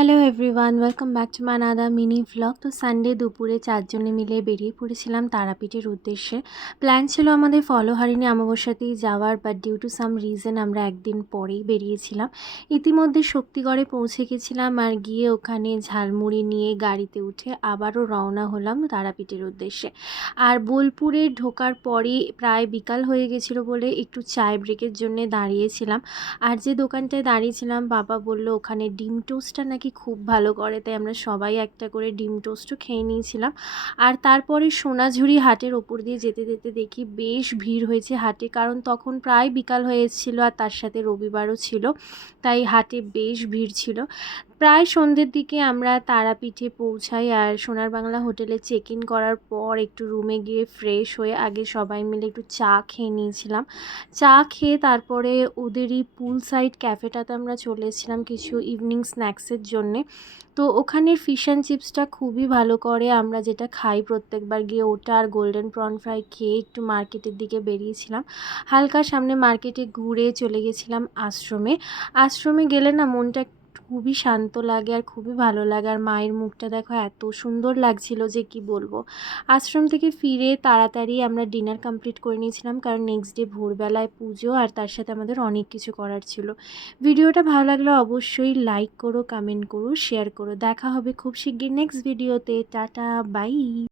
Hello everyone, welcome back to my another mini vlog. তো Sunday দুপুরে চারজনে মিলে বেরিয়ে পড়েছিলাম তারাপীঠের উদ্দেশ্যে। প্ল্যান ছিল আমাদের ফলহারিণী অমাবস্যাতেই যাওয়ার, but due to some reason আমরা একদিন পরেই বেরিয়েছিলাম। ইতিমধ্যে শক্তিগড়ে পৌঁছে গেছিলাম আর গিয়ে ওখানে ঝালমুড়ি নিয়ে গাড়িতে উঠে আবারও রওনা হলাম তারাপীঠের উদ্দেশ্যে। আর বোলপুরে ঢোকার পরই প্রায় বিকাল হয়ে গেছিলো বলে একটু চায় ব্রেকের জন্যে দাঁড়িয়েছিলাম। আর যে দোকানটায় দাঁড়িয়েছিলাম বাবা বলল ওখানে ডিম টোস্টটা নাকি খুব ভালো করে, তাই আমরা সবাই একটা করে ডিম টোস্টও খেয়ে নিয়েছিলাম। আর তারপরে সোনাঝুরি হাটের ওপর দিয়ে যেতে যেতে দেখি বেশ ভিড় হয়েছে হাটে, কারণ তখন প্রায় বিকাল হয়ে এসেছিল আর তার সাথে রবিবারও ছিল, তাই হাটে বেশ ভিড় ছিল। প্রায় সন্ধ্যের দিকে আমরা তারাপীঠে পৌঁছাই আর সোনার বাংলা হোটেলে চেক ইন করার পর একটু রুমে গিয়ে ফ্রেশ হয়ে আগে সবাই মিলে একটু চা খেয়ে নিয়েছিলাম। চা খেয়ে তারপরে ওদেরই পুল সাইড ক্যাফেটাতে আমরা চলে এসেছিলাম কিছু ইভিনিং স্ন্যাক্সের জন্যে। তো ওখানের ফিশ অ্যান্ড চিপসটা খুবই ভালো করে, আমরা যেটা খাই প্রত্যেকবার গিয়ে ওটা আর গোল্ডেন প্রন ফ্রাই খেয়ে একটু মার্কেটের দিকে বেরিয়েছিলাম। হালকা সামনে মার্কেটে ঘুরে চলে গেছিলাম আশ্রমে। আশ্রমে গেলে না মনটা খুবই শান্ত লাগে আর খুবই ভালো লাগে, আর মায়ের মুখটা দেখো এত সুন্দর লাগছিল যে কি বলবো। আশ্রম থেকে ফিরে তাড়াতাড়ি আমরা ডিনার কমপ্লিট করে নিয়েছিলাম, কারণ নেক্সট ডে ভোরবেলায় পুজো আর তার সাথে আমাদের অনেক কিছু করার ছিল। ভিডিওটা ভালো লাগলে অবশ্যই লাইক করো, কমেন্ট করো, শেয়ার করো। দেখা হবে খুব শিগগির নেক্সট ভিডিওতে। Tata, by.